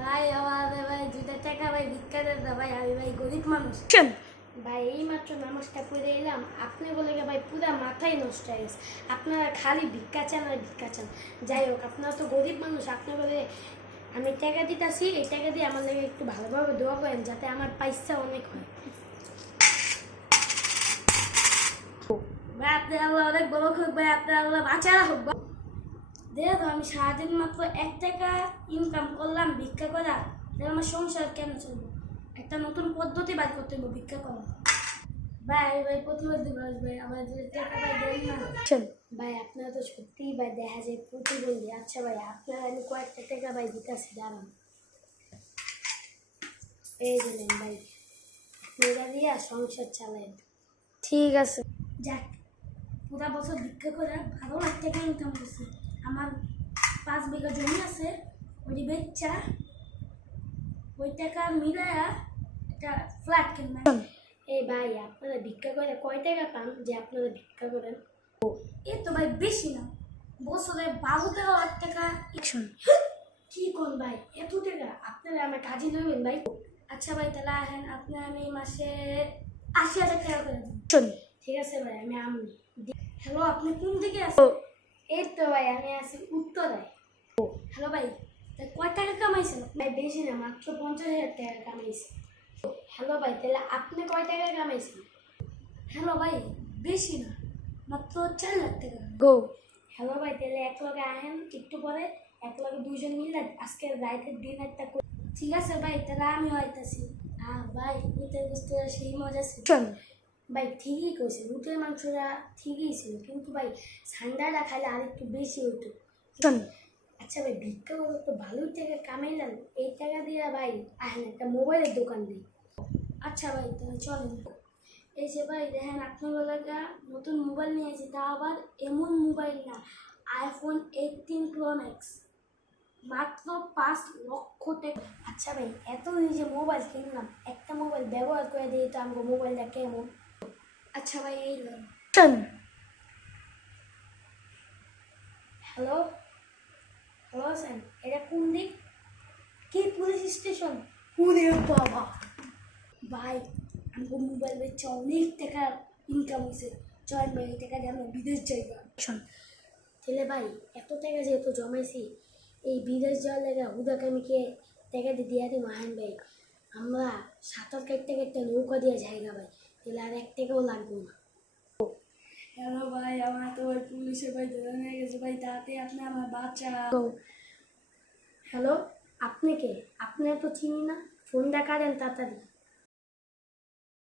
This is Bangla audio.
ভাই আমাদের ভাই 2 টাকা ভাই ভিক্ষা দেন না ভাই, আমি ভাই গরিব মানুষ ভাই। এই মাত্র নামাজটা পড়ে এলাম, আপনি বলে ভাই পুরা মাথায় নষ্ট হয়ে গেছে। আপনারা খালি ভিক্ষা চান আর ভিক্ষা চান। যাই হোক, আপনারা তো গরিব মানুষ, আপনি বলে আমি টাকা দিতেছি, এই টাকা দিয়ে আমার লাগে একটু ভালোভাবে দোয়া করেন যাতে আমার পয়সা অনেক হয়। ভাই আপনার আল্লাহ অনেক বড় হোক, ভাই আপনার আল্লাহ বাঁচা হোক। দেখো আমি সারাদিন মাত্র 1 টাকা ইনকাম করলাম ভিক্ষা করা, আমার সংসার কেন চলবো? একটা নতুন পদ্ধতি বাদ করতে হবে ভিক্ষা করা। ভাই ভাই প্রতিবাদ দিবস ভাই, আমার 2 টাকা ভাই দেন না ভাই। আপনারা তো সত্যিই ভাই দেখা যায় প্রতিবন্ধী। আচ্ছা ভাই আপনারা আমি কয়েকটা টাকা ভাই দিতেছি, দাঁড়ান। এই দিলেন ভাই, মেয়েরা দিয়া সংসার চালায়। ঠিক আছে, যাক পুরা বছর ভিক্ষা করে 12 লাখ টাকা ইনকাম করছি। আমার 5 বিঘা জমি আছে, ওই বেচা ওই টাকা মিলায়া একটা ফ্ল্যাট কিনবেন। এই ভাই আপনারা ভিক্ষা করে কয় টাকা পান যে আপনারা ভিক্ষা করেন? এ তো ভাই বেশি না, বছরে 12-13 লাখ টাকা। কি কোন ভাই এত টাকা? আপনারা আমার কাজে লইবেন ভাই। আচ্ছা ভাই তাহলে আহেন, আপনার আমি মাসে 80,000 টাকা করে দিন। ঠিক আছে ভাই, আমি আমি। হ্যালো, আপনি কোন দিকে আছেন? এই তো ভাই আমি আছি উত্তরায়। হ্যালো ভাই, কয় টাকা কামাইছেন? ভাই বেশি না, মাত্র 50,000 টাকা কামাইছি। হ্যালো ভাই, তাহলে আপনি কয় টাকা কামাইছেন? হ্যালো ভাই, বেশি না, মাত্র 4 লাখ টাকা। গো। হ্যালো ভাই, তাহলে এক লগে আহেন একটু পরে, এক লগে 2জন মিলে আজকে রাতের দিন একটা। ঠিক আছে ভাই, তাহলে আমি হইতাছি। ভাই উটের গোস্তটা সেই মজা ছিল ভাই। ঠিকই কইছে, উটের মাংসটা ঠিকই ছিল, কিন্তু ভাই ঠান্ডাটা খাইলে আর একটু বেশি হইতো। আচ্ছা ভাই, ভিক্ষা করে তো ভালোই টাকা কামাইলাম, এই টাকা দিয়ে ভাই আহেন একটা মোবাইলের দোকান দিই। আচ্ছা ভাই তাহলে চলেন। এই যে ভাই দেখেন, আপনার বেলাটা নতুন মোবাইল নিয়েছি, তা আবার এমন মোবাইল না, iPhone 18 Pro Max, মাত্র 5 লক্ষ টাকা। আচ্ছা ভাই এত যে মোবাইল কিনলাম, একটা মোবাইল ব্যবহার করে দিয়ে তো আমাকে মোবাইলটা কেমন? আচ্ছা ভাই এই লোন। হ্যালো হ্যালো স্যার, এটা কোন দিক? কি পুলিশ স্টেশন? পুরে বাবা ভাই, আমাকে মোবাইল বেচে অনেক টাকা ইনকাম হয়েছে। চল ভাই, এই টাকা দিয়ে আমরা বিদেশ যাইবা। ছেলে ভাই এত টাকা যেহেতু জমাইছি, এই বিদেশ যাওয়ার লেগে হুদাকে আমি কে টাকা দিয়ে দিয়া দিই মাহেন ভাই। আমরা সাঁতার কাটতে কাটতে নৌকা দিয়ে জায়গা ভাই, তাহলে আর 1 টাকাও লাগবে না। হ্যালো ভাই, আমার তো ওই পুলিশে ভাই ধরে নিয়ে গেছে ভাই, তাতে আপনি আমার বাচ্চা। হ্যালো, আপনি কে? আপনি তো চিনি না, ফোনটা কাটেন তাড়াতাড়ি।